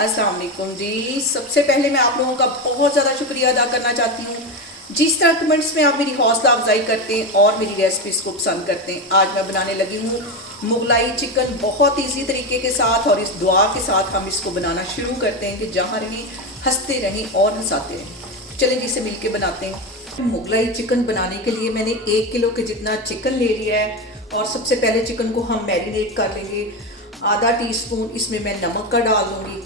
अस्सलाम वालेकुम जी। सबसे पहले मैं आप लोगों का बहुत ज़्यादा शुक्रिया अदा करना चाहती हूँ। जिस तरह कमेंट्स में आप मेरी हौसला अफजाई करते हैं और मेरी रेसिपीज़ को पसंद करते हैं। आज मैं बनाने लगी हूँ मुगलाई चिकन बहुत इजी तरीके के साथ, और इस दुआ के साथ हम इसको बनाना शुरू करते हैं कि जहाँ रहें हंसते रहें और हंसाते रहें। चलें जिसे मिल के बनाते हैं। मुगलाई चिकन बनाने के लिए मैंने 1 किलो के जितना चिकन ले लिया है, और सबसे पहले चिकन को हम मैरिनेट कर लेंगे। आधा टीस्पून इसमें मैं नमक का डाल दूँगी,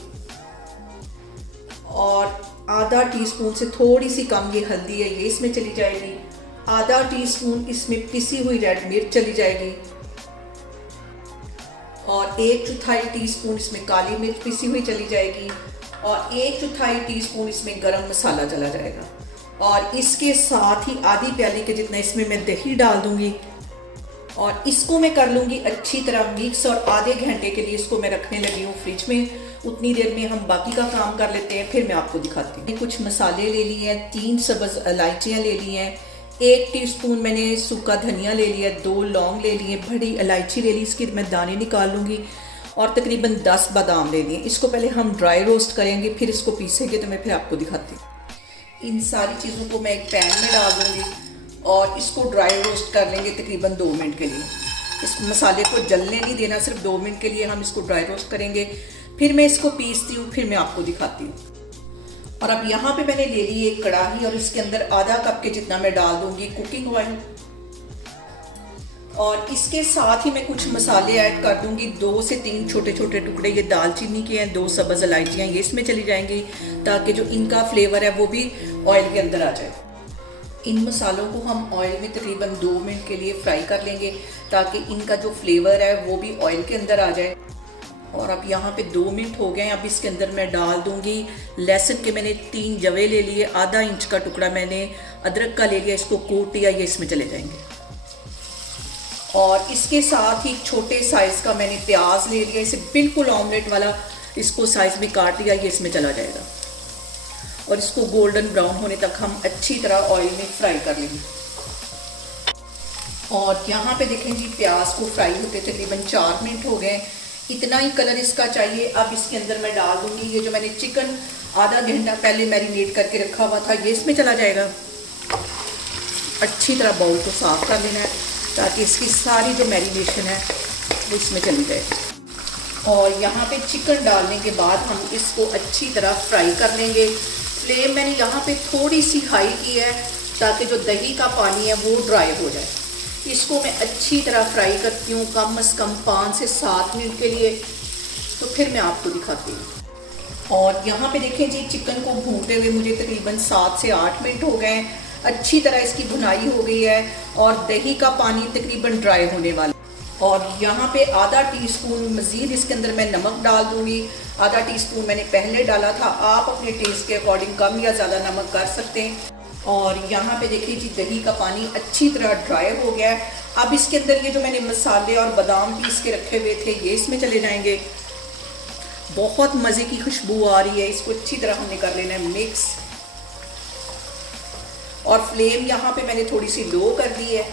और आधा टीस्पून से थोड़ी सी कम ये हल्दी है, ये इसमें चली जाएगी। आधा टीस्पून इसमें पिसी हुई रेड मिर्च चली जाएगी, और 1/4 टीस्पून इसमें काली मिर्च पिसी हुई चली जाएगी, और 1/4 टीस्पून इसमें गरम मसाला चला जाएगा। और इसके साथ ही आधी प्याली के जितना इसमें मैं दही डाल दूंगी, और इसको मैं कर लूँगी अच्छी तरह मिक्स। और आधे घंटे के लिए इसको मैं रखने लगी हूँ फ्रिज में। उतनी देर में हम बाकी का काम कर लेते हैं, फिर मैं आपको दिखाती हूँ। कुछ मसाले ले लिए हैं, 3 सब्ज़ इलायचियाँ ले ली हैं, 1 टीस्पून मैंने सूखा धनिया ले लिया, 2 लौंग ले लिए, बड़ी इलायची ले ली, इसके मैं दाने निकाल लूँगी, और तकरीबन 10 बादाम ले लिए। इसको पहले हम ड्राई रोस्ट करेंगे, फिर इसको पीसेंगे, तो मैं फिर आपको दिखाती हूँ। इन सारी चीज़ों को मैं एक पैन में डाल दूँगी, और इसको ड्राई रोस्ट कर लेंगे तकरीबन 2 मिनट के लिए। इस मसाले को जलने नहीं देना, सिर्फ 2 मिनट के लिए हम इसको ड्राई रोस्ट करेंगे। फिर मैं इसको पीसती हूँ, फिर मैं आपको दिखाती हूँ। और अब यहाँ पे मैंने ले ली एक कढ़ाई, और इसके अंदर आधा कप के जितना मैं डाल दूँगी कुकिंग ऑयल, और इसके साथ ही मैं कुछ मसाले ऐड कर दूँगी। 2 से 3 छोटे छोटे टुकड़े ये दालचीनी के हैं, 2 सब्ज़ इलायचियाँ ये इसमें चली जाएंगी, ताकि जो इनका फ्लेवर है वो भी ऑयल के अंदर आ जाए। इन मसालों को हम ऑयल में तकरीबन 2 मिनट के लिए फ्राई कर लेंगे, ताकि इनका जो फ्लेवर है वो भी ऑयल के अंदर आ जाए। और अब यहाँ पे 2 मिनट हो गए हैं। अब इसके अंदर मैं डाल दूँगी लहसुन के मैंने 3 जवे ले लिए, आधा इंच का टुकड़ा मैंने अदरक का ले लिया, इसको कूट लिया, ये इसमें चले जाएंगे। और इसके साथ ही छोटे साइज़ का मैंने प्याज ले लिया, इसे बिल्कुल ऑमलेट वाला इसको साइज़ में काट लिया, ये इसमें चला जाएगा। और इसको गोल्डन ब्राउन होने तक हम अच्छी तरह ऑयल में फ्राई कर लेंगे। और यहाँ पे देखें जी, प्याज को फ्राई होते तकरीबन 4 मिनट हो गए। इतना ही कलर इसका चाहिए। अब इसके अंदर मैं डाल दूंगी ये जो मैंने चिकन आधा घंटा पहले मैरिनेट करके रखा हुआ था, ये इसमें चला जाएगा। अच्छी तरह बाउल को साफ कर लेना है, ताकि इसकी सारी जो मैरिनेशन है वो इसमें चली जाए। और यहाँ पे चिकन डालने के बाद हम इसको अच्छी तरह फ्राई कर लेंगे। फ्लेम मैंने यहाँ पे थोड़ी सी हाई की है, ताकि जो दही का पानी है वो ड्राई हो जाए। इसको मैं अच्छी तरह फ्राई करती हूँ, कम से कम 5 से 7 मिनट के लिए, तो फिर मैं आपको दिखाती हूँ। और यहाँ पे देखें जी, चिकन को भूनते हुए मुझे तकरीबन 7 से 8 मिनट हो गए। अच्छी तरह इसकी भुनाई हो गई है, और दही का पानी तकरीबन ड्राई होने वाला। और यहाँ पे आधा टीस्पून मज़ीद इसके अंदर मैं नमक डाल दूँगी। आधा टीस्पून मैंने पहले डाला था, आप अपने टेस्ट के अकॉर्डिंग कम या ज़्यादा नमक कर सकते हैं। और यहाँ पे देखिए जी, दही का पानी अच्छी तरह ड्राई हो गया है। अब इसके अंदर ये जो मैंने मसाले और बादाम पीस के रखे हुए थे, ये इसमें चले जाएंगे। बहुत मज़े की खुशबू आ रही है, इसको अच्छी तरह हमने कर लेना है मिक्स। और फ्लेम यहाँ पे मैंने थोड़ी सी लो कर दी है।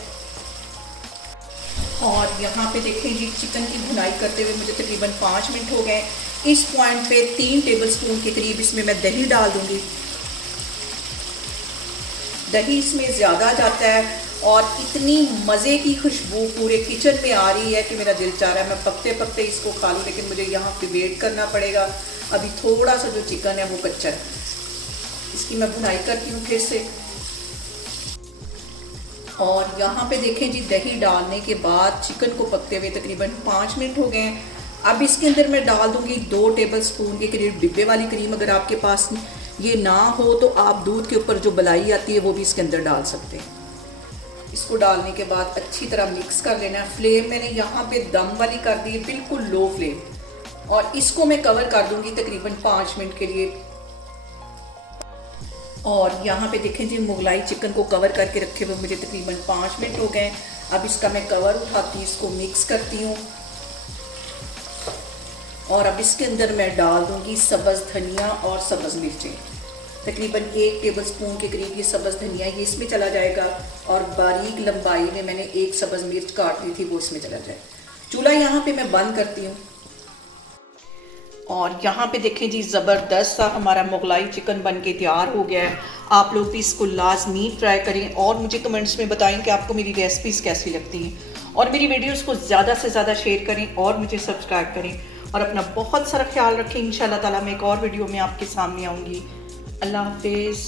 और यहाँ पे देखें जी, चिकन की भुनाई करते हुए मुझे तकरीबन 5 मिनट हो गए। इस पॉइंट पे 3 टेबलस्पून के करीब इसमें मैं दही डाल दूँगी। दही इसमें ज़्यादा जाता है, और इतनी मज़े की खुशबू पूरे किचन में आ रही है कि मेरा दिल चाह रहा है मैं पकते पकते इसको खा लूँ, लेकिन मुझे यहाँ पे वेट करना पड़ेगा। अभी थोड़ा सा जो चिकन है वो कच्चा है। इसकी मैं भुनाई करती हूँ फिर से। और यहाँ पे देखें जी, दही डालने के बाद चिकन को पकते हुए तकरीबन 5 मिनट हो गए हैं। अब इसके अंदर मैं डाल दूँगी 2 टेबलस्पून के करीब डिब्बे वाली क्रीम। अगर आपके पास ये ना हो तो आप दूध के ऊपर जो मलाई आती है वो भी इसके अंदर डाल सकते हैं। इसको डालने के बाद अच्छी तरह मिक्स कर लेना है। फ्लेम मैंने यहाँ पे दम वाली कर दी है, बिल्कुल लो फ्लेम। और इसको मैं कवर कर दूंगी तकरीबन 5 मिनट के लिए। और यहाँ पे देखें जी, मुगलाई चिकन को कवर करके रखे हुए मुझे तकरीबन 5 मिनट हो गए। अब इसका मैं कवर उठाती हूँ, इसको मिक्स करती हूँ। और अब इसके अंदर मैं डाल दूँगी सब्ज़ धनिया और सब्ज़ मिर्चें। तकरीबन 1 टेबलस्पून के करीब ये सब्ज़ धनिया ये इसमें चला जाएगा, और बारीक लंबाई में मैंने 1 सब्ज़ मिर्च काट ली थी, वो इसमें चला जाए। चूल्हा यहाँ पे मैं बंद करती हूँ। और यहाँ पे देखें जी, ज़बरदस्त सा हमारा मुगलाई चिकन बन के तैयार हो गया है। आप लोग भी इसको लाजमी ट्राई करें और मुझे कमेंट्स में बताएं कि आपको मेरी रेसिपीज़ कैसी लगती हैं, और मेरी वीडियोस को ज़्यादा से ज़्यादा शेयर करें और मुझे सब्सक्राइब करें, और अपना बहुत सारा ख्याल रखें। इंशाल्लाह ताला मैं एक और वीडियो में आपके सामने आऊँगी। अल्लाह हाफिज़।